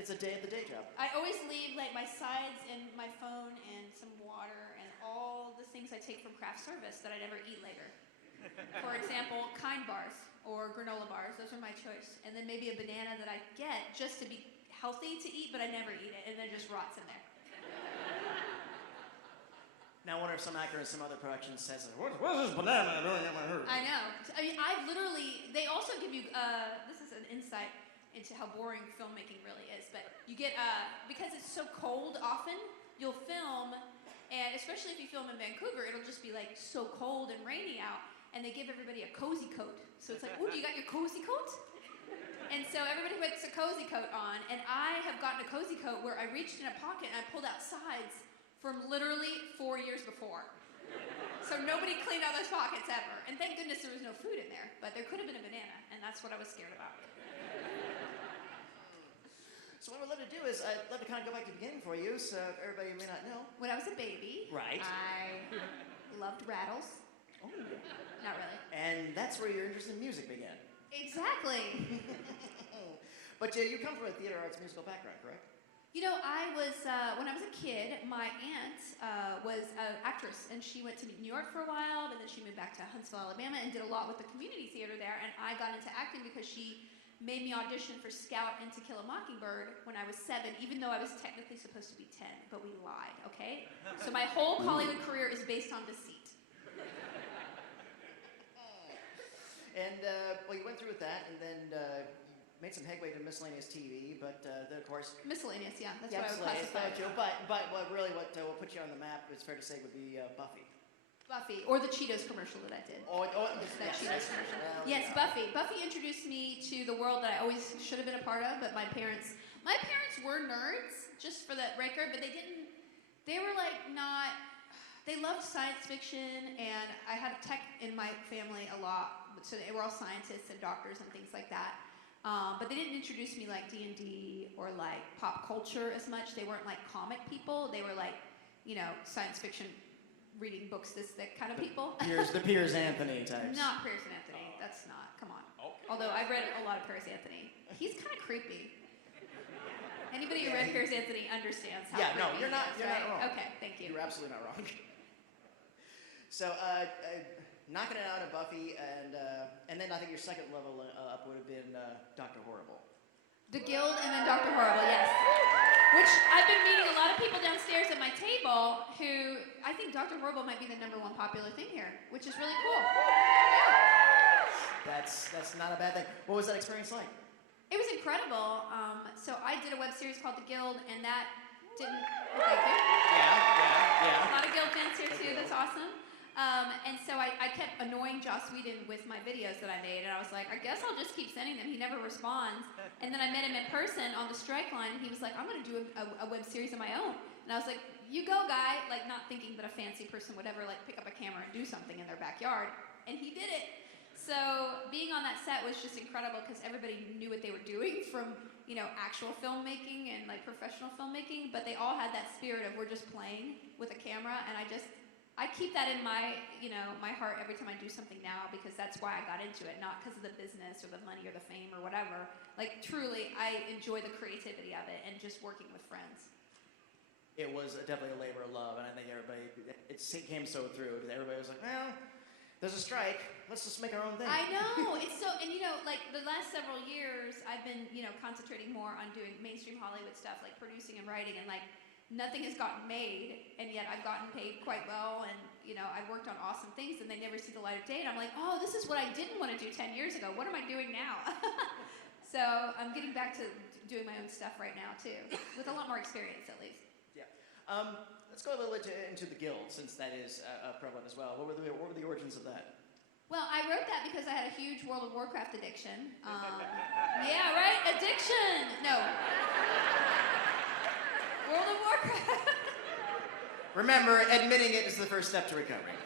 it's a day at the day job. I always leave like my sides and my phone and some water and all the things I take from craft service that I never eat later. For example, Kind bars or granola bars. Those are my choice. And then maybe a banana that I get just to be healthy to eat, but I never eat it, and then it just rots in there. Now, I wonder if some actor in some other production says, what is this banana doing in my hair? I know. I mean, they also give you, this is an insight into how boring filmmaking really is, but you get, because it's so cold often, you'll film, and especially if you film in Vancouver, it'll just be like so cold and rainy out, and they give everybody a cozy coat. So it's like, ooh, do you got your cozy coat? And so everybody puts a cozy coat on, and I have gotten a cozy coat where I reached in a pocket and I pulled out sides from literally 4 years before. So nobody cleaned out those pockets ever. And thank goodness there was no food in there, but there could have been a banana, and that's what I was scared about. So what I'd love to do is, I'd love to kind of go back to the beginning for you, so if everybody may not know. When I was a baby, right. I loved rattles. Oh. Not really. And that's where your interest in music began. Exactly. But you come from a theater arts musical background, correct? You know, I was, when I was a kid, my aunt was an actress, and she went to New York for a while, but then she moved back to Huntsville, Alabama, and did a lot with the community theater there, and I got into acting because she made me audition for Scout and To Kill a Mockingbird when I was 7, even though I was technically supposed to be 10, but we lied, okay? So my whole Hollywood career is based on deceit. And, well, you went through with that, and then made some headway to miscellaneous TV, but then, of course... Miscellaneous, yeah. That's what I would classify it. But what really, what put you on the map, it's fair to say, would be Buffy. Buffy, or the Cheetos commercial that I did. That Cheetos commercial. Yes, yeah. Buffy introduced me to the world that I always should have been a part of, but my parents were nerds, just for that record, but they were like not, they loved science fiction, and I had tech in my family a lot, so they were all scientists and doctors and things like that. But they didn't introduce me like D&D or like pop culture as much. They weren't like comic people. They were like, you know, science fiction, reading books this thick kind of people. The Piers Anthony types. Not Piers Anthony. That's not. Come on. Okay. Although I've read a lot of Piers Anthony. He's kind of creepy. Anybody who read Piers Anthony understands how creepy he is, you're not wrong. Okay, thank you. You're absolutely not wrong. So, knocking it out of Buffy, and then I think your second level up would have been Dr. Horrible. The Guild and then Dr. Horrible, yes. Which I've been meeting a lot of people downstairs at my table who, I think Dr. Horrible might be the #1 popular thing here, which is really cool. Yeah. That's not a bad thing. What was that experience like? It was incredible. So I did a web series called The Guild, and that didn't... Thank you. Yeah. A lot of Guild fans here too, that's awesome. And so I kept annoying Joss Whedon with my videos that I made, and I was like, I guess I'll just keep sending them. He never responds. And then I met him in person on the strike line, and he was like, I'm going to do a web series of my own. And I was like, you go, guy. Like, not thinking that a fancy person would ever, like, pick up a camera and do something in their backyard. And he did it. So being on that set was just incredible because everybody knew what they were doing from, you know, actual filmmaking and, like, professional filmmaking. But they all had that spirit of we're just playing with a camera, and I keep that in my, you know, my heart every time I do something now because that's why I got into it, not because of the business or the money or the fame or whatever. Like, truly, I enjoy the creativity of it and just working with friends. It was definitely a labor of love, and I think everybody, it came so through. Everybody was like, well, there's a strike. Let's just make our own thing. I know. It's so, and you know, like the last several years, I've been, you know, concentrating more on doing mainstream Hollywood stuff, like producing and writing, and like, nothing has gotten made, and yet I've gotten paid quite well, and you know, I've worked on awesome things, and they never see the light of day, and I'm like, oh, this is what I didn't want to do 10 years ago. What am I doing now? So I'm getting back to doing my own stuff right now, too, with a lot more experience, at least. Yeah. Let's go a little bit into the Guild, since that is prevalent as well. What were the origins of that? Well, I wrote that because I had a huge World of Warcraft addiction. Yeah, right? Addiction! No. World of Warcraft. Remember, admitting it is the first step to recovery.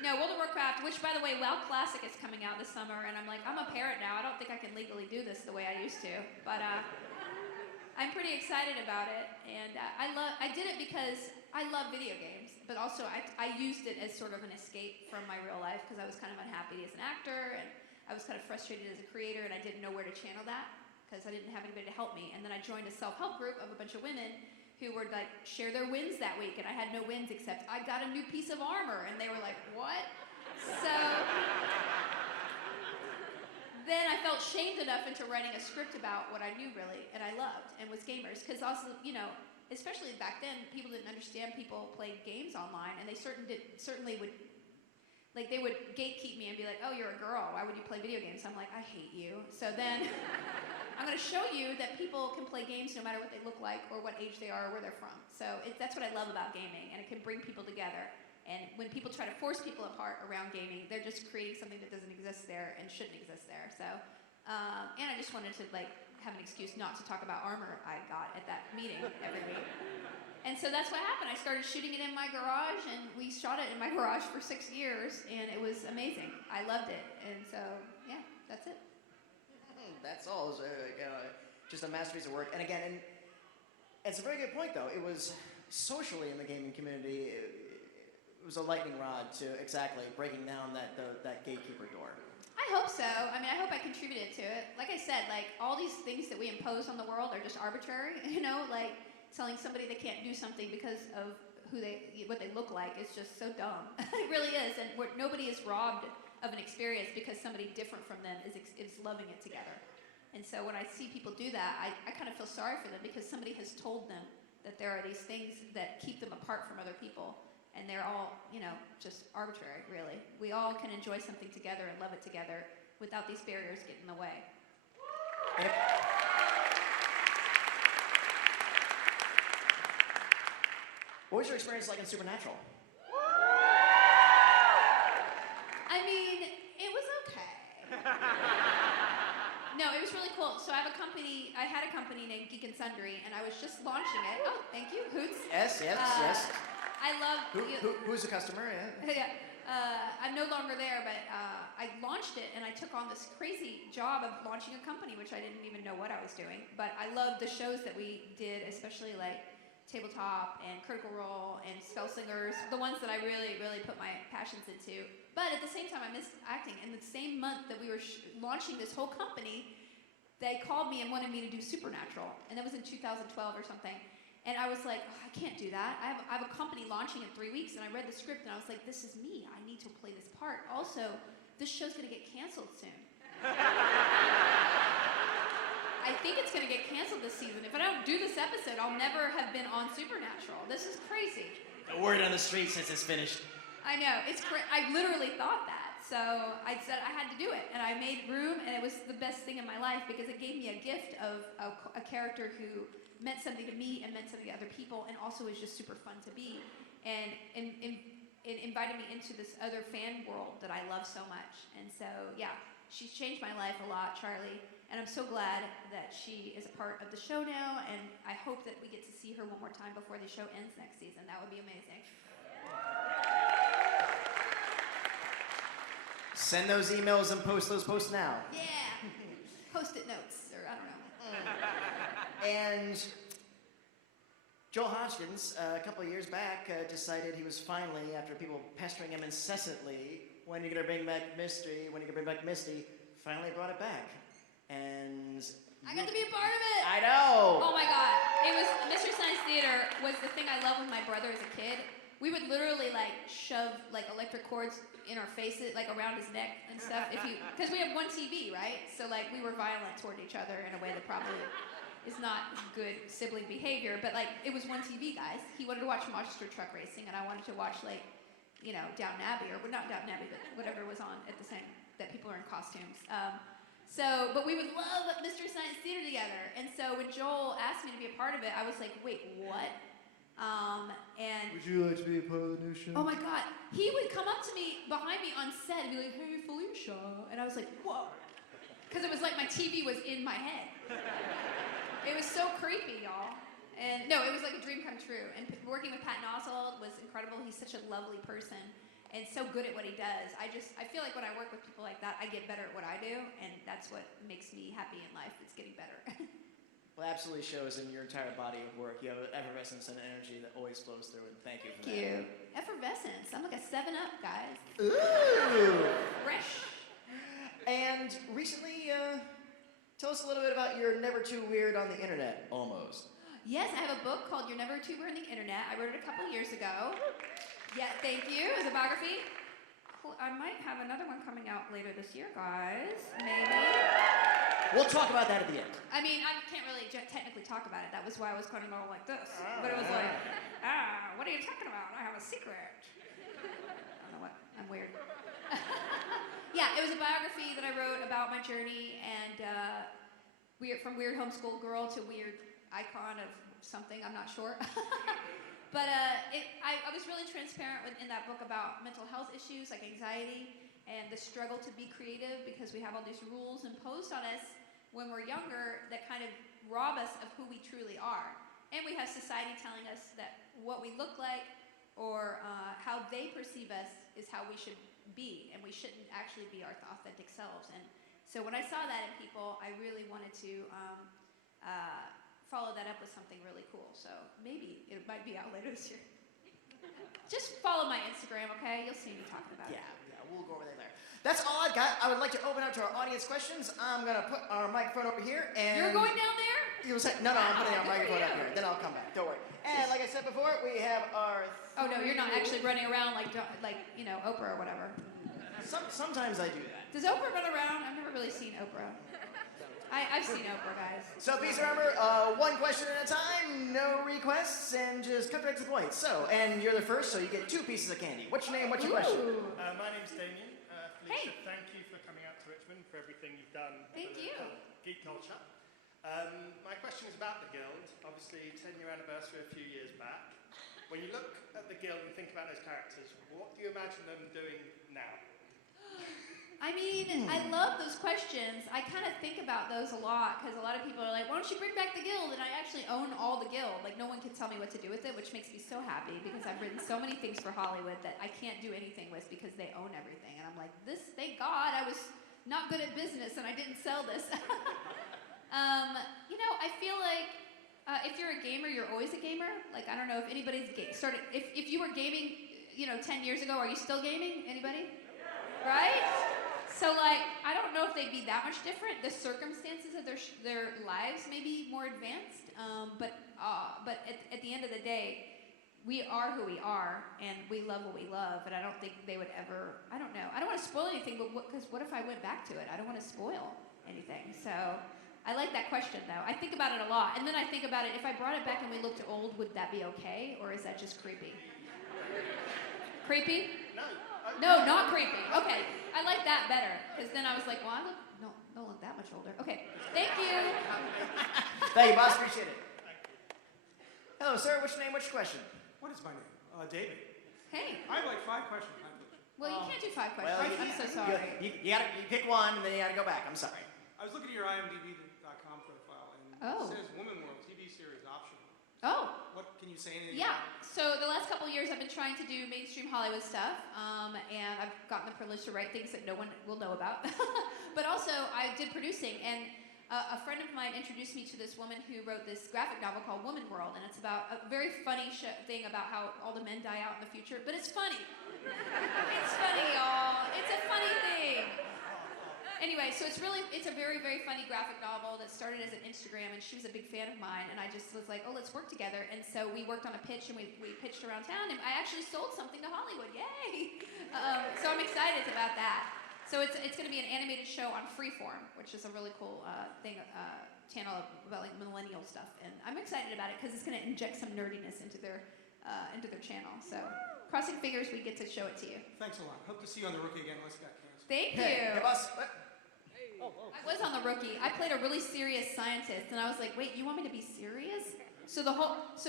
No, World of Warcraft, which, by the way, WoW Classic is coming out this summer, and I'm like, I'm a parent now. I don't think I can legally do this the way I used to. But I'm pretty excited about it, and I did it because I love video games, but also I used it as sort of an escape from my real life because I was kind of unhappy as an actor, and I was kind of frustrated as a creator, and I didn't know where to channel that. because I didn't have anybody to help me. And then I joined a self-help group of a bunch of women who would like share their wins that week, and I had no wins except I got a new piece of armor, and they were like, what? So then I felt shamed enough into writing a script about what I knew really and I loved and was gamers, because also, you know, especially back then, people didn't understand people played games online, and they certainly would, like, they would gatekeep me and be like, oh, you're a girl, why would you play video games? I'm like, I hate you. So then I'm going to show you that people can play games no matter what they look like or what age they are or where they're from. So that's what I love about gaming, and it can bring people together. And when people try to force people apart around gaming, they're just creating something that doesn't exist there and shouldn't exist there. So, and I just wanted to like have an excuse not to talk about armor I got at that meeting every week. And so that's what happened. I started shooting it in my garage, and we shot it in my garage for 6 years, and it was amazing. I loved it. And so, yeah, that's it. That's all. It was, just a masterpiece of work. And again, and it's a very good point, though. It was socially in the gaming community, it was a lightning rod to exactly breaking down that gatekeeper door. I hope so. I mean, I hope I contributed to it. Like I said, like all these things that we impose on the world are just arbitrary. You know, like telling somebody they can't do something because of what they look like is just so dumb. It really is. And nobody is robbed of an experience because somebody different from them is loving it together. And so when I see people do that, I kind of feel sorry for them, because somebody has told them that there are these things that keep them apart from other people. And they're all, you know, just arbitrary, really. We all can enjoy something together and love it together without these barriers getting in the way. What was your experience like in Supernatural? I mean, it was okay. No, it was really cool. So I had a company named Geek and Sundry, and I was just launching it. Oh, thank you, Hoots. Yes. I love... Who's a customer? Yeah. I'm no longer there, but I launched it, and I took on this crazy job of launching a company, which I didn't even know what I was doing. But I loved the shows that we did, especially like Tabletop and Critical Role and Spell Singers, the ones that I really, really put my passions into. But at the same time, I missed acting. And the same month that we were launching this whole company, they called me and wanted me to do Supernatural. And that was in 2012 or something. And I was like, oh, I can't do that. I have a company launching in 3 weeks, and I read the script, and I was like, this is me. I need to play this part. Also, this show's going to get canceled soon. I think it's going to get canceled this season. If I don't do this episode, I'll never have been on Supernatural. This is crazy. The word on the street since it's finished. I know. I literally thought that. So I said I had to do it, and I made room, and it was the best thing in my life, because it gave me a gift of a character who meant something to me and meant something to other people, and also was just super fun to be, and invited me into this other fan world that I love so much. And so, yeah, she's changed my life a lot, Charlie, and I'm so glad that she is a part of the show now, and I hope that we get to see her one more time before the show ends next season. That would be amazing. Send those emails and post those posts now. Yeah. Post-it notes, or I don't know. And Joel Hodgkins, a couple of years back, decided he was finally, after people pestering him incessantly, when are you going to bring back Misty, finally brought it back. And I got to be a part of it. I know. Oh my God. It was, Mystery Science Theater was the thing I loved with my brother as a kid. We would literally like shove like electric cords in our faces, like around his neck and stuff. Because we have one TV, right? So like we were violent toward each other in a way that probably is not good sibling behavior. But like it was one TV, guys. He wanted to watch monster truck racing, and I wanted to watch like, you know, Downton Abbey, or not Downton Abbey, but whatever was on at the same, that people are in costumes. But we would love Mystery Science Theater together. And so when Joel asked me to be a part of it, I was like, wait, what? And would you like to be a part of the new show? oh my God, he would come up to me behind me on set and be like, hey, Felicia. And I was like, whoa. Because it was like my TV was in my head. It was so creepy, y'all. And no, it was like a dream come true. And working with Patton Oswalt was incredible. He's such a lovely person and so good at what he does. I feel like when I work with people like that, I get better at what I do, and that's what makes me happy in life. It's getting better. Well, it absolutely shows in your entire body of work. You have an effervescence and energy that always flows through, and thank you for that. Thank you. Effervescence. I'm like a 7-Up, guys. Ooh! Fresh. And recently, Tell us a little bit about You're Never Too Weird on the internet, almost. Yes, I have a book called Youre Number Two on the internet. I wrote it a couple years ago. Yeah, thank you. It's a biography. Cool. I might have another one coming out later this year, guys. Maybe. We'll talk about that at the end. I mean, I can't really technically talk about it. That was why I was kind of all like this. But it was like, what are you talking about? I have a secret. I don't know what. I'm weird. Yeah, it was a biography that I wrote about my journey and from weird homeschool girl to weird icon of something. I'm not sure. But I was really transparent in that book about mental health issues like anxiety and the struggle to be creative because we have all these rules imposed on us when we're younger that kind of rob us of who we truly are. And we have society telling us that what we look like or how they perceive us is how we should be, and we shouldn't actually be our authentic selves. And so when I saw that in people, I really wanted to follow that up with something really cool. So maybe it might be out later this year. Just follow my Instagram, okay? You'll see me talking about it. Yeah, we'll go over there. That's all I've got. I would like to open up to our audience questions. I'm going to put our microphone over here. And you're going down there? You'll say, no, I'm putting our microphone up here. Then I'll come back. Don't worry. And like I said before, we have our... Oh, no, you're not actually running around like Oprah or whatever. Sometimes I do that. Does Oprah run around? I've never really seen Oprah. I've seen Oprah, guys. So please remember, one question at a time, no requests, and just cut right to the point. So, and you're the first, so you get 2 pieces of candy. What's your name? What's your question? My name's Damien. Felicia, Hey. thank you for coming out to Richmond, for everything you've done Thank for the you. geek culture. My question is about the Guild. Obviously, 10-year anniversary a few years back. When you look at the Guild and think about those characters, what do you imagine them doing now? I mean, I love those questions. I kind of think about those a lot because a lot of people are like, why don't you bring back the Guild? And I actually own all the Guild. Like, no one can tell me what to do with it, which makes me so happy because I've written so many things for Hollywood that I can't do anything with because they own everything. And I'm like, thank God I was not good at business and I didn't sell this. I feel like if you're a gamer, you're always a gamer. Like, I don't know if anybody's started. If you were gaming, 10 years ago, are you still gaming? Anybody? Right? So, like, I don't know if they'd be that much different. The circumstances of their lives may be more advanced, but at the end of the day, we are who we are, and we love what we love, and I don't think they would ever, I don't know. I don't want to spoil anything, but because what if I went back to it? I don't want to spoil anything. So, I like that question, though. I think about it a lot, and then I think about it, if I brought it back and we looked old, would that be okay, or is that just creepy? Creepy? No, not creepy. Okay, I like that better, because then I was like, well, don't look that much older. Okay, thank you. Thank you, boss. Appreciate it. Hello, sir. What's your name? What's your question? What is my name? David. Hey. I have like 5 questions. Well, you can't do 5 questions. Well, I'm so sorry. You pick one, and then you gotta go back. I'm sorry. I was looking at your IMDb.com profile, and it says Woman World TV series optional. Oh. What can you say anything Yeah. about it? So the last couple of years, I've been trying to do mainstream Hollywood stuff, and I've gotten the privilege to write things that no one will know about. But also, I did producing, and a friend of mine introduced me to this woman who wrote this graphic novel called Woman World, and it's about a very funny thing about how all the men die out in the future, but it's funny. It's funny, y'all. It's a funny thing. Anyway, so it's a very, very funny graphic novel that started as an Instagram, and she was a big fan of mine, and I just was like, oh, let's work together. And so we worked on a pitch, and we pitched around town, and I actually sold something to Hollywood. Yay! So I'm excited about that. So it's going to be an animated show on Freeform, which is a really cool channel about like millennial stuff, and I'm excited about it because it's going to inject some nerdiness into their channel. So crossing fingers, we get to show it to you. Thanks a lot. Hope to see you on The Rookie again unless it got canceled. Thank you. Hey, boss. What? I was on The Rookie. I played a really serious scientist, and I was like, wait, you want me to be serious? So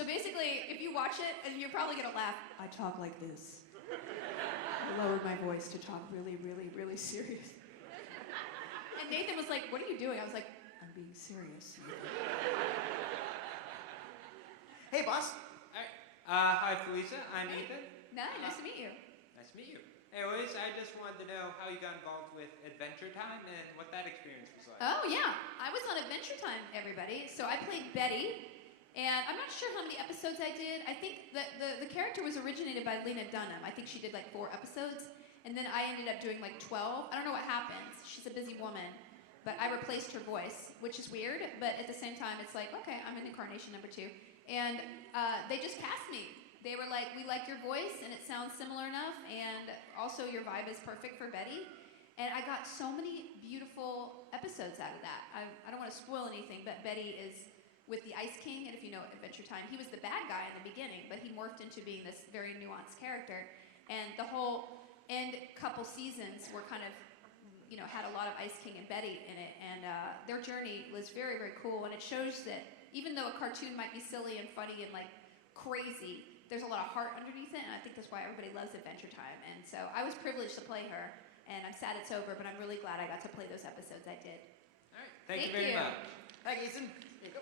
basically, if you watch it, and you're probably gonna laugh, I talk like this. I lowered my voice to talk really, really, really serious. And Nathan was like, what are you doing? I was like, I'm being serious. Hey, boss. Hi, Felicia. I'm Ethan. Nice to meet you. Nice to meet you. Anyways, I just wanted to know how you got involved with Adventure Time and what that experience was like. Oh, yeah. I was on Adventure Time, everybody. So I played Betty, and I'm not sure how many episodes I did. I think the character was originated by Lena Dunham. I think she did like 4 episodes, and then I ended up doing like 12. I don't know what happened. She's a busy woman. but I replaced her voice, which is weird, but at the same time, it's like, okay, I'm in incarnation number 2. And they just cast me. They were like, we like your voice, and it sounds similar enough, and also your vibe is perfect for Betty. And I got so many beautiful episodes out of that. I don't want to spoil anything, but Betty is with the Ice King, and if you know Adventure Time, he was the bad guy in the beginning, but he morphed into being this very nuanced character. And the whole end couple seasons were kind of, had a lot of Ice King and Betty in it, and their journey was very, very cool. And it shows that even though a cartoon might be silly and funny and like crazy, there's a lot of heart underneath it, and I think that's why everybody loves Adventure Time. And so I was privileged to play her, and I'm sad it's over, but I'm really glad I got to play those episodes I did. All right, thank you very much. Hi, Ethan. Here you go.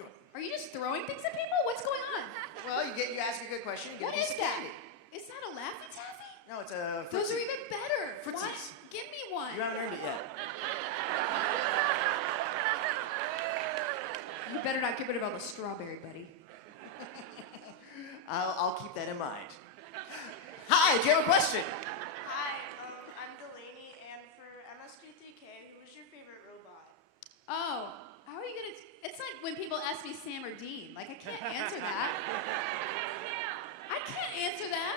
Go on. Are you just throwing things at people? What's going on? Well, you ask a good question, you get What a piece is of that? candy. Is that a Laffy Taffy? No, it's a Those Fruitsy. are even better. Fritzies. What? Give me one. You haven't earned it yet. You better not get rid of all the strawberry, Betty. I'll keep that in mind. Hi, do you have a question? Hi, I'm Delaney, and for MSQ3K, who was your favorite robot? Oh, how are you gonna? It's like when people ask me Sam or Dean. Like I can't answer that. I can't answer that.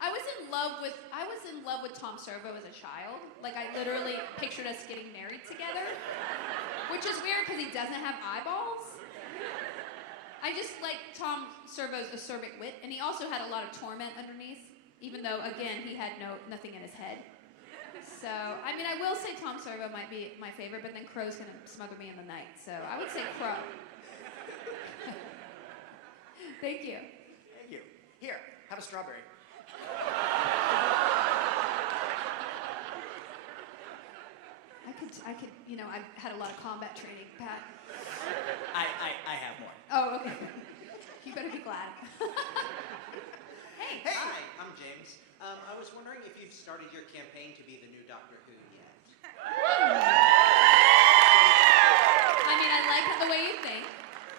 I was in love with Tom Servo as a child. Like I literally pictured us getting married together, which is weird because he doesn't have eyeballs. I just like Tom Servo's acerbic wit, and he also had a lot of torment underneath, even though again he had nothing in his head. So I mean, I will say Tom Servo might be my favorite, but then Crow's gonna smother me in the night. So I would say Crow. Thank you. Thank you. Here, have a strawberry. I could, I've had a lot of combat training, Pat. I have more. Oh, okay. You better be glad. Hey. Hi, I'm James. I was wondering if you've started your campaign to be the new Doctor Who yet. I mean, I like the way you think.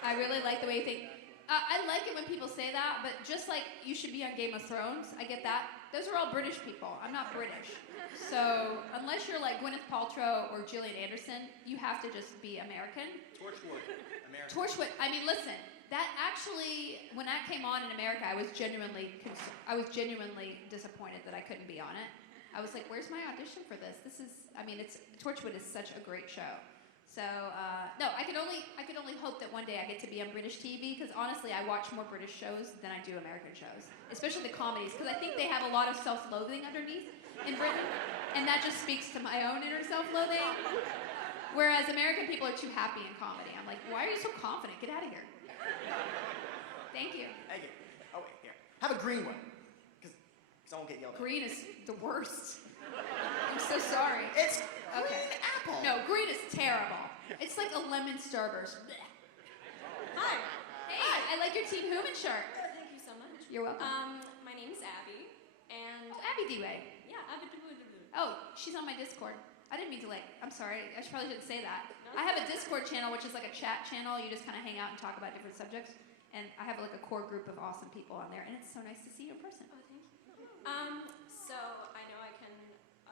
I really like the way you think. I like it when people say that, but just like you should be on Game of Thrones, I get that. Those are all British people. I'm not British. So unless you're like Gwyneth Paltrow or Gillian Anderson, you have to just be American. Torchwood, American. Torchwood. I mean, listen. That actually, when that came on in America, I was genuinely disappointed that I couldn't be on it. I was like, "Where's my audition for this? Torchwood is such a great show." So no, I could only hope that one day I get to be on British TV, because honestly, I watch more British shows than I do American shows, especially the comedies, because I think they have a lot of self-loathing underneath in Britain, and that just speaks to my own inner self-loathing. Whereas American people are too happy in comedy. I'm like, why are you so confident? Get out of here. Thank you. Thank you. Oh, wait, here. Have a green one. Because I won't get yelled at. Green is the worst. I'm so sorry. It's Okay. green apple. No, green is terrible. It's like a lemon Starburst. Blech. Hi. Hey, I like your Team Human shirt. Thank you so much. You're welcome. My name's Abby, and Abby D-Way. yeah, Abby. Oh, she's on my Discord. I didn't mean to I probably shouldn't say that. No. I have a Discord channel, which is like a chat channel. You just kind of hang out and talk about different subjects. And I have like a core group of awesome people on there, and it's so nice to see you in person. Oh, thank you. So I know I can.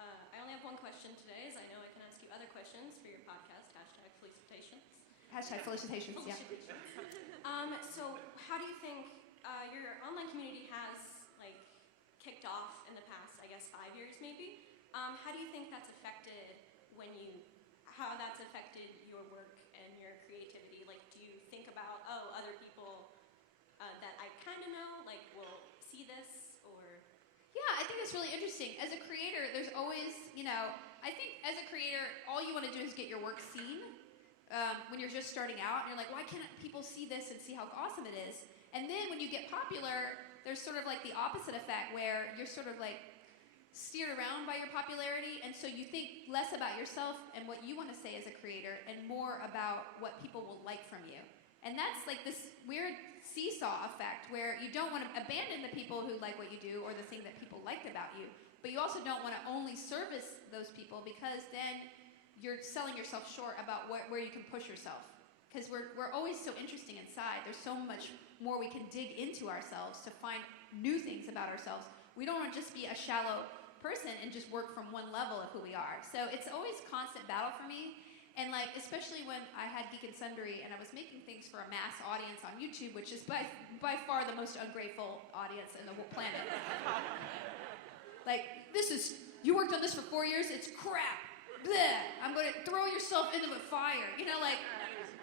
I only have one question today, as I know I can ask you other questions for your podcast. #Felicitations. #Felicitations, yeah. So how do you think your online community has kicked off in the past, I guess, 5 years maybe? How do you think that's affected how that's affected your work and your creativity? Like, do you think about, other people that I kind of know, will see this, or? Yeah, I think it's really interesting. As a creator, there's always, I think as a creator, all you want to do is get your work seen. When you're just starting out, and you're like, why can't people see this and see how awesome it is? And then when you get popular, there's sort of like the opposite effect, where you're sort of like steered around by your popularity, and so you think less about yourself and what you want to say as a creator, and more about what people will like from you. And that's like this weird seesaw effect, where you don't want to abandon the people who like what you do or the thing that people liked about you, but you also don't want to only service those people, because then you're selling yourself short about where you can push yourself. Because we're always so interesting inside. There's so much more we can dig into ourselves to find new things about ourselves. We don't want to just be a shallow person and just work from one level of who we are. So it's always constant battle for me. And like, especially when I had Geek and Sundry and I was making things for a mass audience on YouTube, which is by far the most ungrateful audience in the whole planet. Like, you worked on this for 4 years, it's crap. Bleh. I'm going to throw yourself into the fire. You know, like,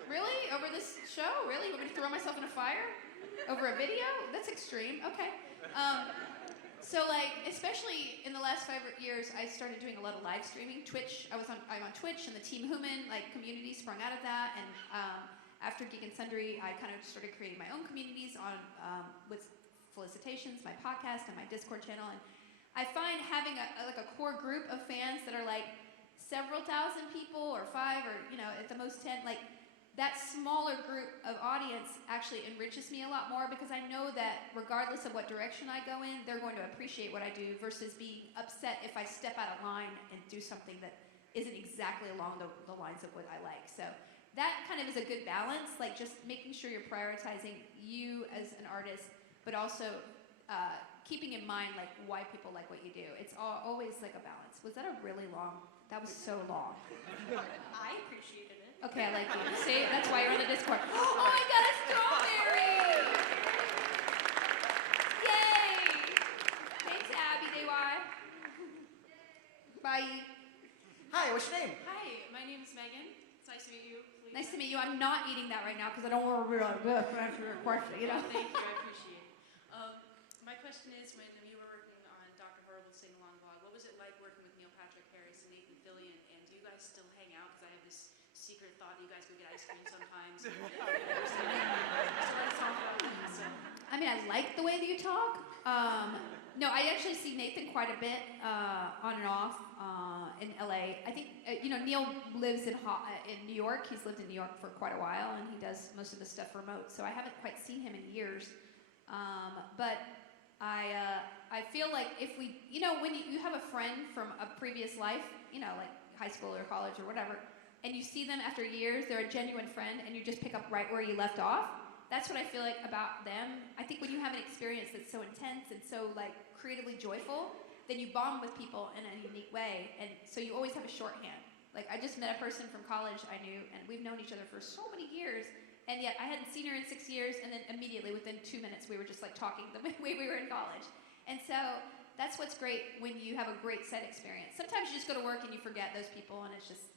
really? Over this show? Really? You want me to throw myself in a fire? Over a video? That's extreme. Okay. So like, especially in the last 5 years, I started doing a lot of live streaming. I'm on Twitch, and the Team Human community sprung out of that. And after Geek and Sundry, I kind of started creating my own communities on with Felicitations, my podcast, and my Discord channel. And I find having a core group of fans that are like several thousand people, or 5, or at the most 10, like that smaller group of audience actually enriches me a lot more, because I know that regardless of what direction I go in, they're going to appreciate what I do versus being upset if I step out of line and do something that isn't exactly along the lines of what I like. So that kind of is a good balance, like just making sure you're prioritizing you as an artist, but also keeping in mind like why people like what you do. It's always like a balance. Was that a really long? That was so long. I appreciated it. Okay, I like you. See, that's why you're on the Discord. Oh my God, a strawberry! Yay! Thanks, Abby. Bye. Hi, what's your name? Hi, my name is Megan. It's nice to meet you. Felicia. Nice to meet you. I'm not eating that right now because I don't want to be like this after your question, you know? Thank you, I appreciate it. My question is, when you were working on Dr. Horrible's sing-along vlog, what was it like working with Neil Patrick Harris and Nathan Fillion? And do you guys still hang out? Because I have this secret thought that you guys go get ice cream sometimes. I mean, I like the way that you talk. No, I actually see Nathan quite a bit on and off in LA. I think, Neil lives in New York. He's lived in New York for quite a while, and he does most of the stuff remote. So I haven't quite seen him in years. But I feel like if we, when you have a friend from a previous life, like high school or college or whatever, and you see them after years, they're a genuine friend, and you just pick up right where you left off. That's what I feel like about them. I think when you have an experience that's so intense and so like creatively joyful, then you bond with people in a unique way, and so you always have a shorthand. Like I just met a person from college I knew, and we've known each other for so many years, and yet I hadn't seen her in 6 years, and then immediately within 2 minutes we were just like talking the way we were in college. And so that's what's great when you have a great set experience. Sometimes you just go to work and you forget those people, and it's just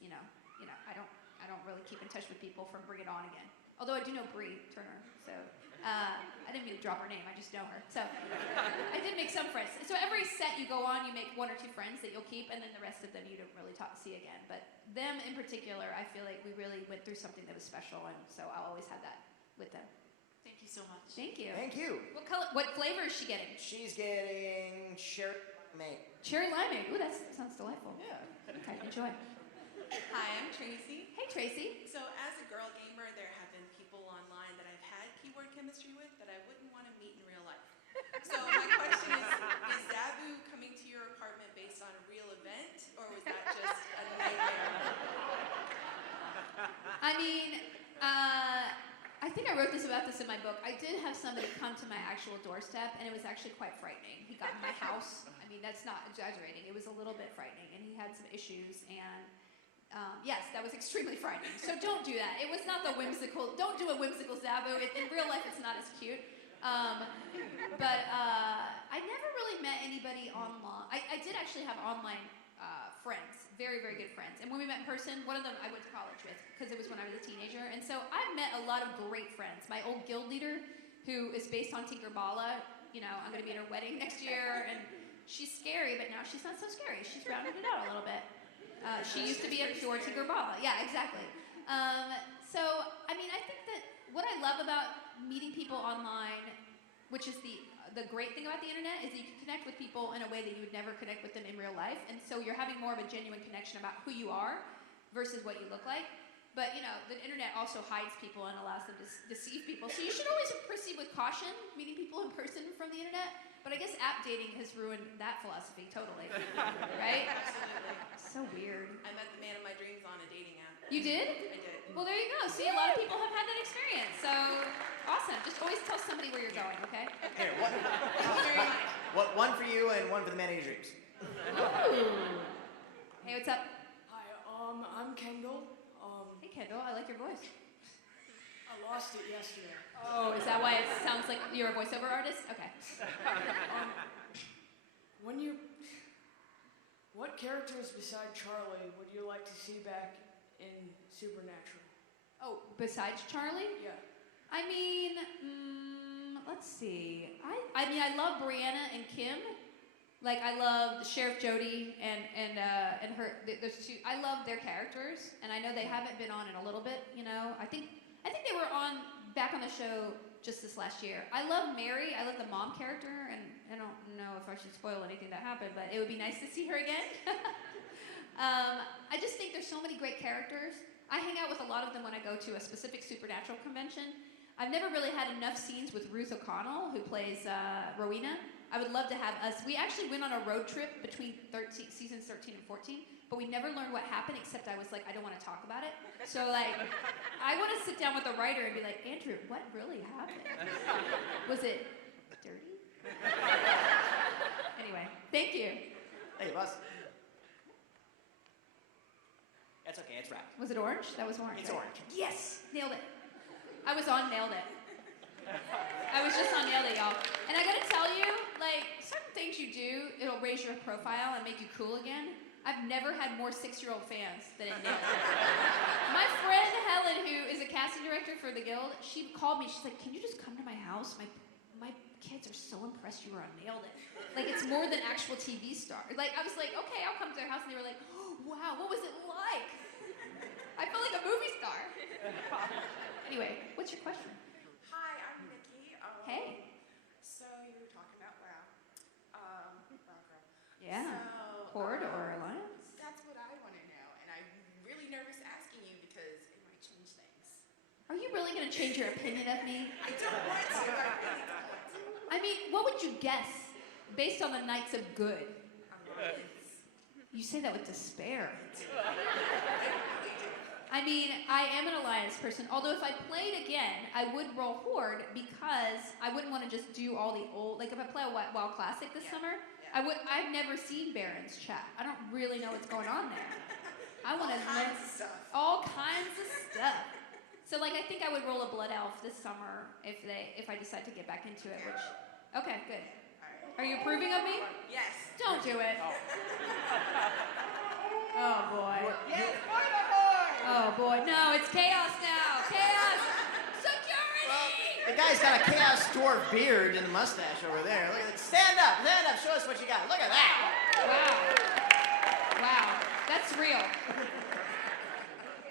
I don't really keep in touch with people from Bring It On again. Although I do know Bree Turner, so I didn't mean to drop her name, I just know her. So I did make some friends. So every set you go on, you make 1 or 2 friends that you'll keep, and then the rest of them you don't really see again. But them in particular, I feel like we really went through something that was special, and so I'll always have that with them. Thank you so much. Thank you. Thank you. What flavor is she getting? She's getting cherry limeade. Cherry limeade. Ooh, that sounds delightful. Yeah. Okay, enjoy. Hi, I'm Tracy. Hey, Tracy. So as a girl gamer, there have been people online that I've had keyboard chemistry with that I wouldn't want to meet in real life. So my question is Zabu coming to your apartment based on a real event, or was that just a nightmare? I mean, I think I wrote about this in my book. I did have somebody come to my actual doorstep, and it was actually quite frightening. He got in my house. I mean, that's not exaggerating. It was a little bit frightening, and he had some issues, and yes, that was extremely frightening. So don't do that. It was not the whimsical, don't do a whimsical Zabu. In real life, it's not as cute. But I never really met anybody online. I did actually have online friends, very, very good friends. And when we met in person, one of them I went to college with because it was when I was a teenager. And so I've met a lot of great friends. My old guild leader, who is based on Tinkerballa, I'm going to be at her wedding next year. And she's scary, but now she's not so scary. She's rounded it out a little bit. She used to be a pure Tinkerballa. Yeah, exactly. So, I mean, I think that what I love about meeting people online, which is the great thing about the internet, is that you can connect with people in a way that you would never connect with them in real life. And so you're having more of a genuine connection about who you are versus what you look like. But, the internet also hides people and allows them to deceive people. So you should always proceed with caution, meeting people in person from the internet. But I guess app dating has ruined that philosophy totally, right? Absolutely. So weird. I met the man of my dreams on a dating app. You did? I did. Well, there you go. See, a lot of people have had that experience. So, awesome. Just always tell somebody where you're going, okay? Here, one for you and one for the man of your dreams. Ooh. Hey, what's up? Hi, I'm Kendall. Hey, Kendall, I like your voice. I lost it yesterday. Oh, is that why it sounds like you're a voiceover artist? Okay. What characters beside Charlie would you like to see back in Supernatural? Oh, besides Charlie? Yeah. I mean, let's see. I mean, I love Brianna and Kim. Like, I love Sheriff Jody and her. Those two. I love their characters, and I know they haven't been on in a little bit. You know, I think they were back on the show just this last year. I love Mary. I love the mom character, and I don't know if I should spoil anything that happened, but it would be nice to see her again. I just think there's so many great characters. I hang out with a lot of them when I go to a specific Supernatural convention. I've never really had enough scenes with Ruth O'Connell, who plays Rowena. I would love to have us. We actually went on a road trip between seasons 13 and 14, but we never learned what happened, except I was like, I don't want to talk about it. So, like, I want to sit down with the writer and be like, Andrew, what really happened? Was it dirty? Anyway, thank you. Hey, boss. That's okay, it's wrapped. Was it orange? That was orange. It's right? orange. Yes! Nailed it. I was on Nailed It. I was just on Nailed It, y'all. And I gotta tell you, like, certain things you do, it'll raise your profile and make you cool again. I've never had more 6-year-old fans than in Nailed It. My friend Helen, who is a casting director for the Guild, she called me. She's like, can you just come to my house? My kids are so impressed you were on Nailed It. Like, it's more than actual TV star. Like, I was like, okay, I'll come to their house. And they were like, oh, wow, what was it like? I felt like a movie star. Anyway, what's your question? Hi, I'm Nikki. Hey. So you were talking about WoW. WoW girl. Yeah. So, Horde or Alliance? That's what I want to know, and I'm really nervous asking you because it might change things. Are you really going to change your opinion of me? I don't want to. I really don't want to. I mean, what would you guess based on the Knights of Good? Alliance. You say that with despair. I mean, I am an Alliance person, although if I played again, I would roll Horde because I wouldn't want to just do all the old, like if I play a WoW Classic this summer, I've never seen Baron's chat. I don't really know what's going on there. I want to learn all kinds of stuff. So like, I think I would roll a Blood Elf this summer if I decide to get back into it, which, okay, good. Are you approving of me? Yes. Don't do it. Oh boy. Yes, for the Horde! Oh boy, no, it's chaos now. Chaos! Security! Well, the guy's got a chaos dwarf beard and a mustache over there. Look at that. Stand up, show us what you got. Look at that. Wow, that's real.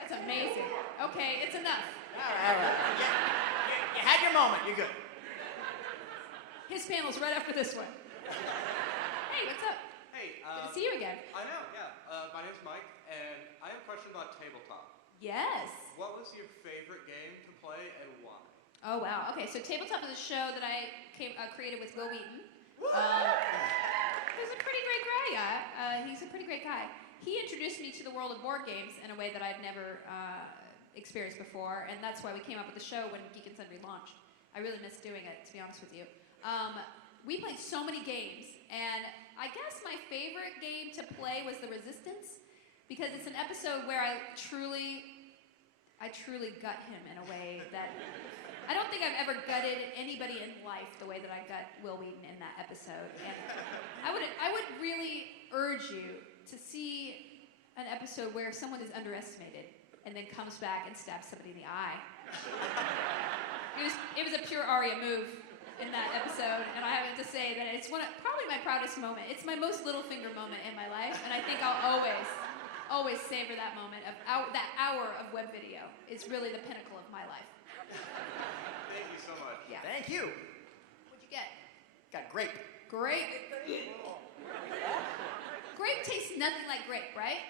That's amazing. Okay, it's enough. All right. You had your moment, you're good. His panel's right after this one. Hey, what's up? Hey, Good to see you again. I know, yeah. My name's Mike, and I have a question about Tabletop. Yes. What was your favorite game to play and why? Oh, wow. Okay, so Tabletop is a show that I created with Will Wheaton. He's a pretty great guy. He's a pretty great guy. He introduced me to the world of board games in a way that I've never experienced before, and that's why we came up with the show when Geek and Sundry launched. I really missed doing it, to be honest with you. We played so many games, and I guess my favorite game to play was The Resistance, because it's an episode where I truly gut him in a way that I don't think I've ever gutted anybody in life the way that I gut Will Wheaton in that episode. And I would really urge you to see an episode where someone is underestimated and then comes back and stabs somebody in the eye. It was a pure Arya move in that episode, and I have to say that it's probably my proudest moment. It's my most little finger moment in my life, and I think I'll always savor that moment of that hour of web video. It's really the pinnacle of my life. Thank you so much. Yeah. Thank you. What'd you get? Got grape. Grape. Grape tastes nothing like grape, right?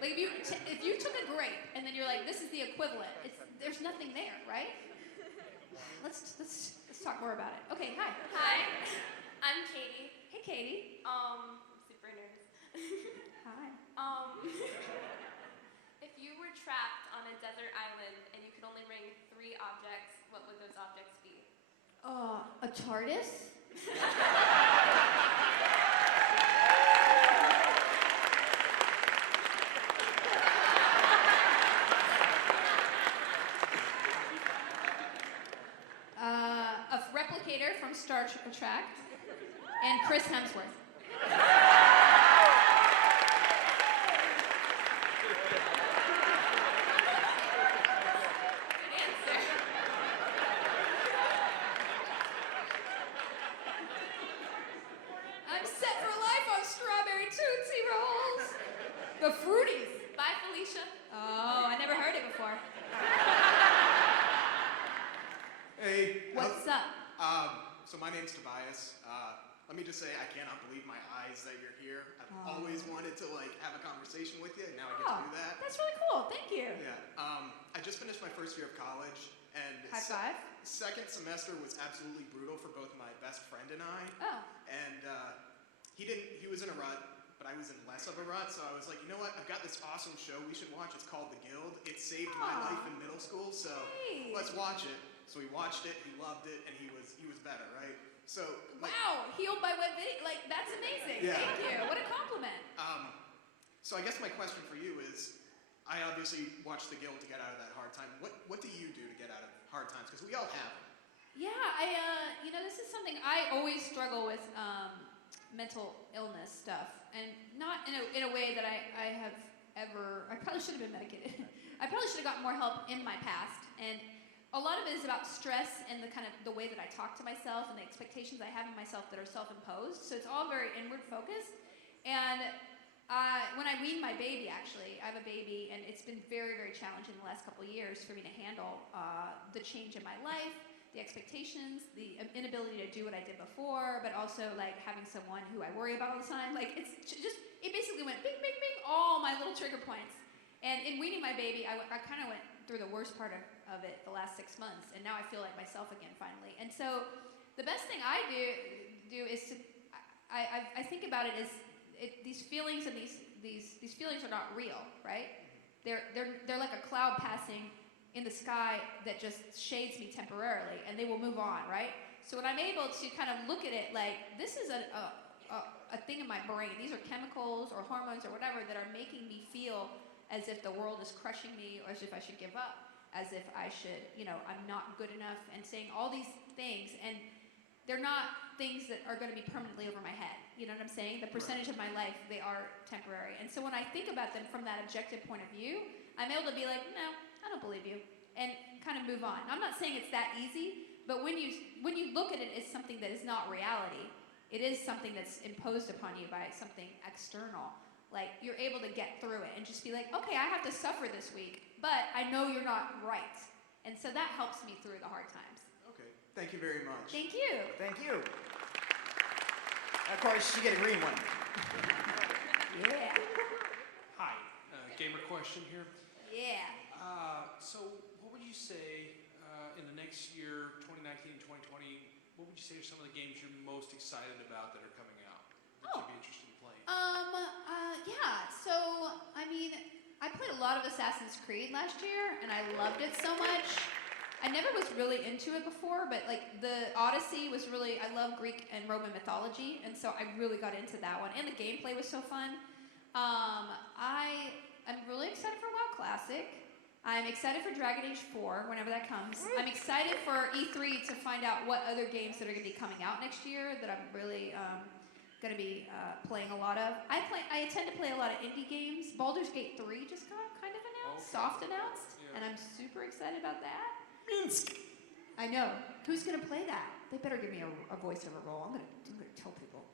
Like if you took a grape and then you're like, this is the equivalent. There's nothing there, right? Let's talk more about it. Okay, hi. Hi, I'm Katie. Hey, Katie. Super nervous. Hi. If you were trapped on a desert island and you could only bring 3 objects, what would those objects be? A TARDIS? Hader from Star Trek, and Chris Hemsworth. I'm set for life on strawberry Tootsie Rolls. The Fruities. Bye, Felicia. Oh, I never heard it before. Hey. What's up? So my name's Tobias. Let me just say I cannot believe my eyes that you're here. I've always wanted to have a conversation with you, and now I get to do that. That's really cool. Thank you. Yeah. I just finished my first year of college, and High five. Second semester was absolutely brutal for both my best friend and I. Oh. And he was in a rut, but I was in less of a rut, so I was like, you know what? I've got this awesome show we should watch. It's called The Guild. It saved my life in middle school, so let's watch it. So we watched it, he loved it, and he was better, right? So wow, healed by web video. That's amazing. Yeah. Thank you. What a compliment. So I guess my question for you is, I obviously watched The Guild to get out of that hard time. What do you do to get out of hard times? Because we all have them. Yeah, this is something I always struggle with, mental illness stuff, and not in a way that I have ever. I probably should have been medicated. I probably should have gotten more help in my past, and a lot of it is about stress and the way that I talk to myself and the expectations I have of myself that are self-imposed. So it's all very inward focused. And when I weaned my baby, actually, I have a baby, and it's been very, very challenging the last couple of years for me to handle the change in my life, the expectations, the inability to do what I did before, but also having someone who I worry about all the time. It basically went bing, bing, bing, all my little trigger points. And in weaning my baby, I kind of went through the worst part of it the last 6 months, and now I feel like myself again finally. And so the best thing I do is to I think about it as these feelings and these feelings are not real, right? They're like a cloud passing in the sky that just shades me temporarily, and they will move on, right? So when I'm able to kind of look at it this is a thing in my brain. These are chemicals or hormones or whatever that are making me feel as if the world is crushing me, or as if I should give up, as if I should, I'm not good enough, and saying all these things, and they're not things that are going to be permanently over my head. You know what I'm saying? The percentage of my life, they are temporary. And so when I think about them from that objective point of view, I'm able to be like, no, I don't believe you, and kind of move on. I'm not saying it's that easy, but when you look at it as something that is not reality, it is something that's imposed upon you by something external. You're able to get through it and just be like, okay, I have to suffer this week, but I know you're not right. And so that helps me through the hard times. Okay. Thank you very much. Thank you. Thank you. Of course, you get a green one. Yeah. Hi. Gamer question here. Yeah. So what would you say in the next year, 2019 and 2020, what would you say are some of the games you're most excited about that are coming out that you'd be interested in playing? Yeah, so, I played a lot of Assassin's Creed last year, and I loved it so much. I never was really into it before, but, the Odyssey was really, I love Greek and Roman mythology, and so I really got into that one, and the gameplay was so fun. I'm really excited for WoW Classic. I'm excited for Dragon Age 4, whenever that comes. I'm excited for E3 to find out what other games that are going to be coming out next year that I'm really, going to be playing a lot of. I tend to play a lot of indie games. Baldur's Gate 3 just got kind of announced, soft announced, and I'm super excited about that. Minsk. I know. Who's going to play that? They better give me a voiceover role. I'm going to tell people.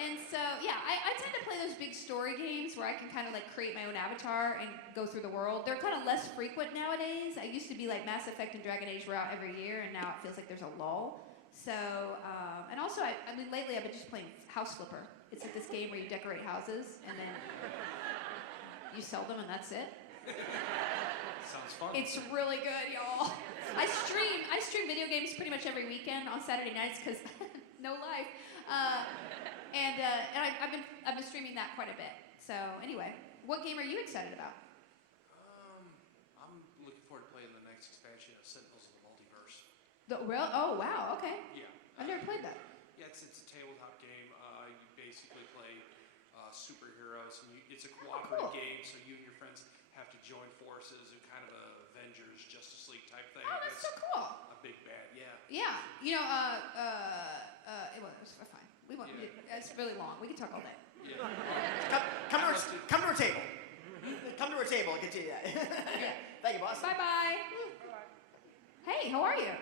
And so, yeah, I tend to play those big story games where I can kind of create my own avatar and go through the world. They're kind of less frequent nowadays. I used to be Mass Effect and Dragon Age were out every year, and now it feels like there's a lull. So, and also, lately I've been just playing House Flipper. It's this game where you decorate houses, and then you sell them, and that's it. Sounds fun. It's really good, y'all. I stream video games pretty much every weekend on Saturday nights, because no life. And I've been streaming that quite a bit. So, anyway, what game are you excited about? I'm looking forward to playing the next expansion of Sentinels of the Multiverse. Oh, wow, okay. Yeah. I've never played that. Yeah, it's a tabletop game. You basically play superheroes, and it's a cooperative game, so you and your friends have to join forces in kind of a Avengers, Justice League type thing. Oh, that's so cool. A big bad, yeah. Yeah. You know, it was fine. We won't. It's really long. We can talk all day. Yeah. Come to our table. Come to our table. I'll get you that. Yeah. Thank you, boss. Bye-bye. Hey, how are you?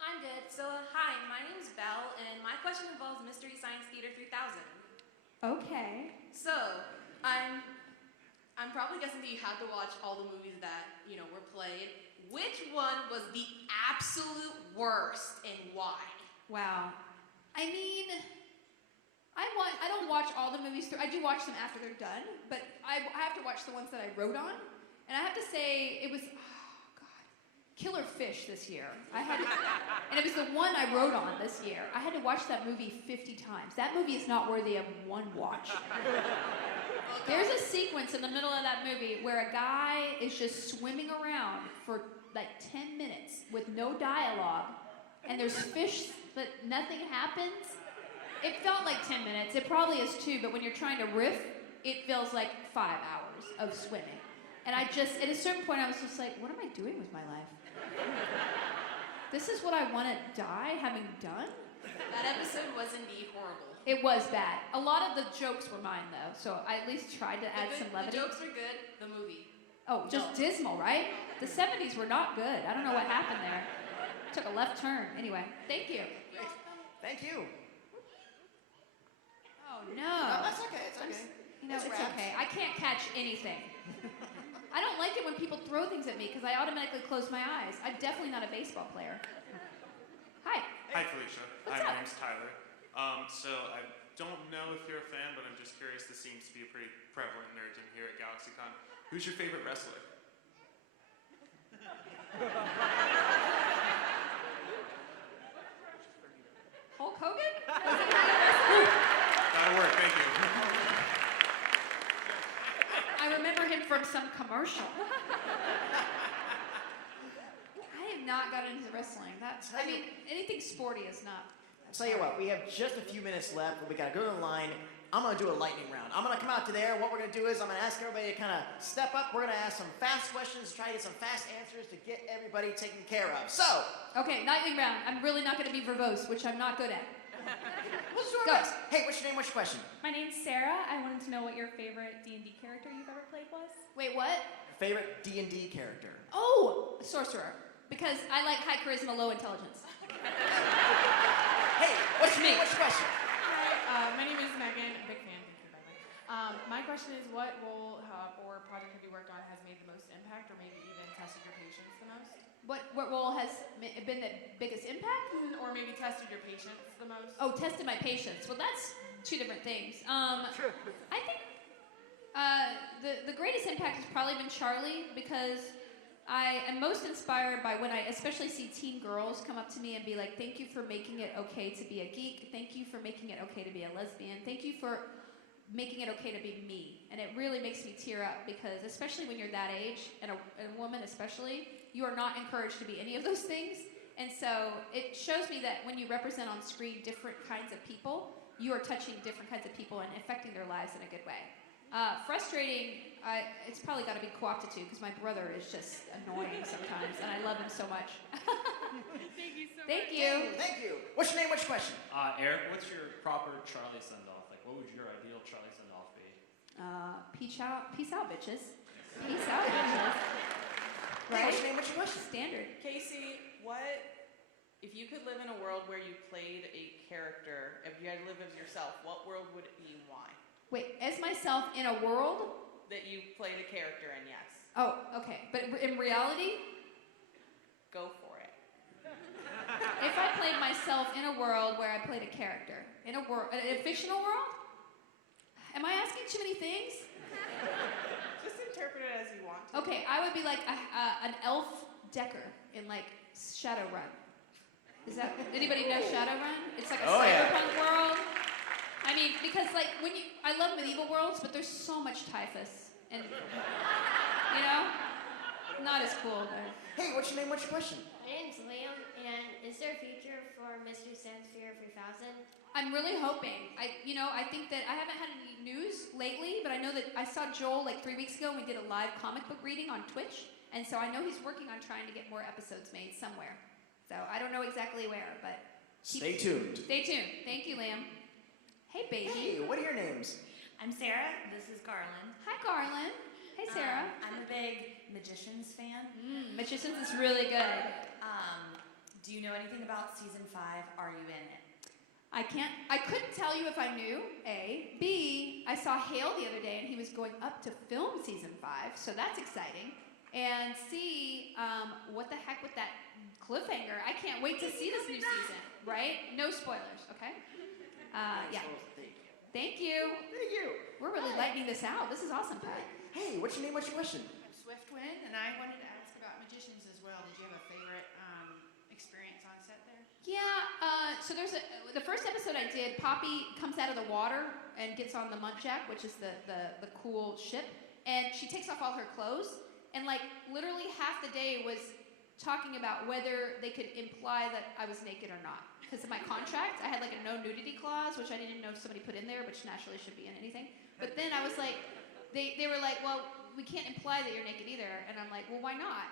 I'm good. So, hi, my name's Belle, and my question involves Mystery Science Theater 3000. Okay. So, I'm probably guessing that you had to watch all the movies that, were played. Which one was the absolute worst and why? Wow. I mean, I don't watch all the movies through. I do watch them after they're done, but I have to watch the ones that I wrote on. And I have to say, it was, Killer Fish this year. And it was the one I wrote on this year. I had to watch that movie 50 times. That movie is not worthy of one watch. There's a sequence in the middle of that movie where a guy is just swimming around for like 10 minutes with no dialogue, and there's fish, but nothing happens. It felt like 10 minutes. It probably is too, but when you're trying to riff, it feels like 5 hours of swimming. And at a certain point, I was just like, what am I doing with my life? This is what I want to die having done? That episode was indeed horrible. It was bad. A lot of the jokes were mine, though, so I at least tried to add some levity. The jokes were good, the movie. Oh, just dismal, right? The 70s were not good. I don't know what happened there. Took a left turn. Anyway, thank you. Thank you. Oh, no. No, that's okay. It's okay. It's okay. I can't catch anything. I don't like it when people throw things at me because I automatically close my eyes. I'm definitely not a baseball player. Hi. Hi, Felicia. What's Hi, up? my name's Tyler. So I don't know if you're a fan, but I'm just curious. This seems to be a pretty prevalent nerd in here at GalaxyCon. Who's your favorite wrestler? Hulk Hogan? That'll work. Thank you. I remember him from some commercial. I have not gotten into wrestling. Anything sporty is not. Tell you what, we have just a few minutes left, but we gotta go to the line. I'm gonna do a lightning round. I'm gonna come out to there. What we're gonna do is I'm gonna ask everybody to kind of step up. We're gonna ask some fast questions, try to get some fast answers to get everybody taken care of. So. Okay, lightning round. I'm really not gonna be verbose, which I'm not good at. Let's do our best. Hey, what's your name? What's your question? My name's Sarah. I wanted to know what your favorite D&D character you've ever played was. Wait, what? Favorite D&D character? Oh, sorcerer. Because I like high charisma, low intelligence. Hey, what's your name? What's your question? Hi, my name is Megan. I'm a big fan. Thank you, by the way. My question is, what role or project have you worked on has made the most impact, or maybe even tested your patience the most? What role has been the biggest impact? Or maybe tested your patience the most? Oh, tested my patience. Well, that's two different things. True. I think the greatest impact has probably been Charlie, because I am most inspired by when I especially see teen girls come up to me and be like, thank you for making it okay to be a geek. Thank you for making it okay to be a lesbian. Thank you for making it okay to be me. And it really makes me tear up, because especially when you're that age, and a woman especially, you are not encouraged to be any of those things. And so it shows me that when you represent on screen different kinds of people, you are touching different kinds of people and affecting their lives in a good way. Frustrating, it's probably got to be Co-optitude, because my brother is just annoying sometimes, and I love him so much. Thank you so Thank much. you. Thank you. What's your name? What's your question? Eric, what's your proper Charlie send-off? Like, what would your ideal Charlie send-off be? Peace out, bitches. Peace out, bitches. Hey, Right? what's your name? What's your question? Standard. Casey, if you could live in a world where you played a character, if you had to live as yourself, what world would it be and why? Wait, as myself in a world? That you played a character in, yes. Oh, okay. But in reality? Go for it. If I played myself in a world where I played a character, in a fictional world? Am I asking too many things? Just interpret it as you want to. Okay, I would be like an elf Decker in like Shadowrun. Is that, anybody know Shadowrun? It's like a cyberpunk world. I mean, because like I love medieval worlds, but there's so much typhus, and not as cool. But. Hey, what's your name? What's your question? My name's Liam, and is there a future for Mystery Science Theater 3000? I'm really hoping. I think that I haven't had any news lately, but I know that I saw Joel like 3 weeks ago, and we did a live comic book reading on Twitch, and so I know he's working on trying to get more episodes made somewhere. So I don't know exactly where, but Stay tuned. Stay tuned. Thank you, Liam. Hey, baby. Hey, what are your names? I'm Sarah. This is Garland. Hi, Garland. Hey, Sarah. I'm a big Magicians fan. Magicians is really good. Do you know anything about season 5? Are you in it? I couldn't tell you if I knew, A. B, I saw Hale the other day and he was going up to film season 5, so that's exciting. And C, what the heck with that cliffhanger? I can't wait to see this new season, right? No spoilers, okay? Yeah. Thank you. Thank you. We're really lightening this out. This is awesome, Pat. Hey, what's your name? What's your question? I'm Swiftwind, and I wanted to ask about Magicians as well. Did you have a favorite experience on set there? Yeah, so there's the first episode I did, Poppy comes out of the water and gets on the Muntjac, which is the cool ship, and she takes off all her clothes, and like literally half the day was talking about whether they could imply that I was naked or not. Because of my contract, I had like a no nudity clause, which I didn't know somebody put in there, which naturally should be in anything. But then I was like, they were like, well, we can't imply that you're naked either. And I'm like, well, why not?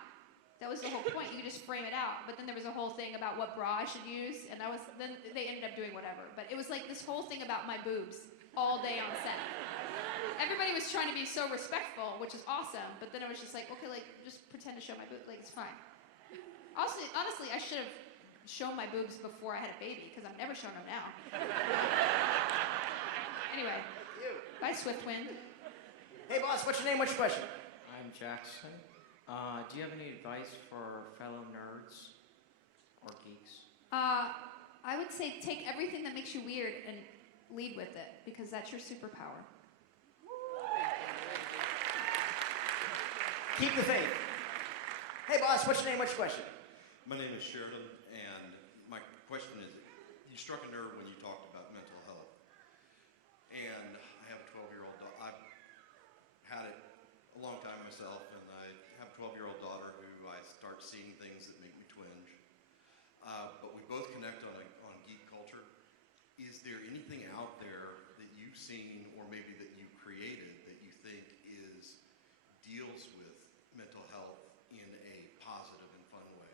That was the whole point. You could just frame it out. But then there was a whole thing about what bra I should use, and then they ended up doing whatever. But it was like this whole thing about my boobs all day on set. Everybody was trying to be so respectful, which is awesome. But then I was just like, okay, like just pretend to show my boobs. Like it's fine. Also, honestly, I should have shown my boobs before I had a baby, because I'm never showing them now. Anyway, bye, Swiftwind. Hey, boss, what's your name? What's your question? I'm Jackson. Do you have any advice for fellow nerds or geeks? I would say take everything that makes you weird and lead with it, because that's your superpower. Keep the faith. Hey, boss, what's your name? What's your question? My name is Sheridan, and my question is, you struck a nerve when you talked about mental health. And I have a 12-year-old daughter. I've had it a long time myself, and I have a 12-year-old daughter who I start seeing things that make me twinge. But we both connect on geek culture. Is there anything out there that you've seen, or maybe that you created, that you think deals with mental health in a positive and fun way?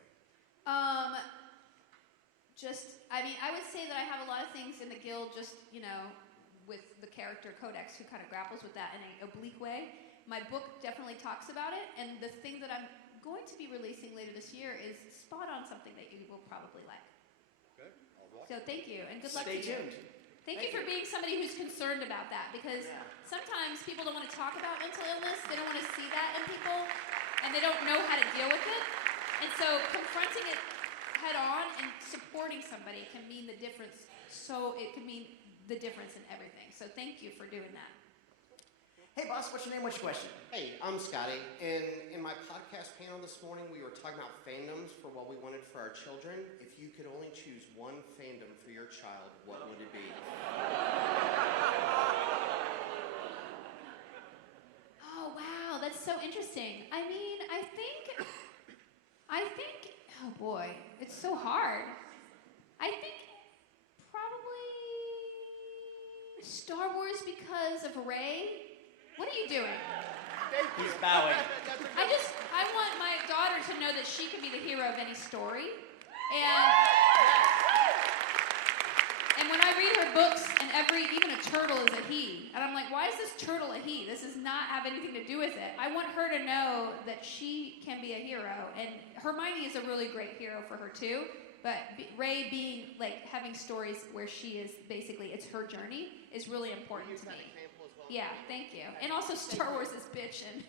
I would say that I have a lot of things in the guild just, with the character Codex, who kind of grapples with that in an oblique way. My book definitely talks about it, and the thing that I'm going to be releasing later this year is spot on something that you will probably like. Okay, I'll watch. So thank you, and good luck Stay to you. tuned. Thank you for being somebody who's concerned about that, because sometimes people don't want to talk about mental illness, they don't want to see that in people, and they don't know how to deal with it. And so confronting it head on and supporting somebody can mean the difference. So it can mean the difference in everything. So thank you for doing that. Hey, boss, what's your name? What's your question? Hey, I'm Scotty, and in my podcast panel this morning, we were talking about fandoms for what we wanted for our children. If you could only choose one fandom for your child, what would it be? Oh, wow, that's so interesting. I think, oh boy, it's so hard. I think probably Star Wars because of Rey. What are you doing? He's bowing. I want my daughter to know that she can be the hero of any story. And when I read her books, and even a turtle is a he, and I'm like, why is this turtle a he? This does not have anything to do with it. I want her to know that she can be a hero, and Hermione is a really great hero for her too. But Rey being having stories where she is basically it's her journey is really important to me. Yeah, thank you. And also Star Wars is bitchin'.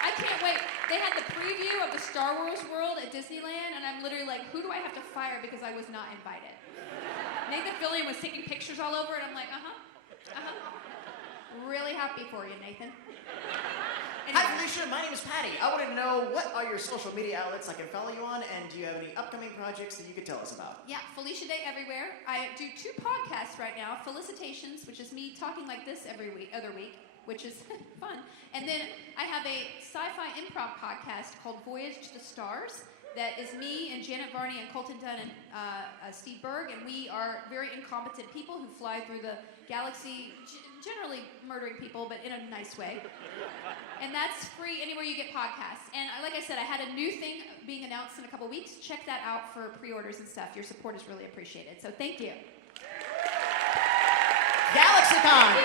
I can't wait. They had the preview of the Star Wars world at Disneyland, and I'm literally like, who do I have to fire because I was not invited? Nathan Fillion was taking pictures all over, and I'm like, Really happy for you, Nathan. Hi, Felicia. My name is Patty. I wanted to know, what are your social media outlets I can follow you on, and do you have any upcoming projects that you could tell us about? Yeah, Felicia Day everywhere. I do 2 podcasts right now. Felicitations, which is me talking like this every other week, which is fun. And then I have a sci-fi improv podcast called Voyage to the Stars that is me and Janet Varney and Colton Dunn and Steve Berg, and we are very incompetent people who fly through the galaxy, generally murdering people, but in a nice way. And and that's free anywhere you get podcasts. And like I said, I had a new thing being announced in a couple weeks. Check that out for pre-orders and stuff. Your support is really appreciated. So thank you. GalaxyCon.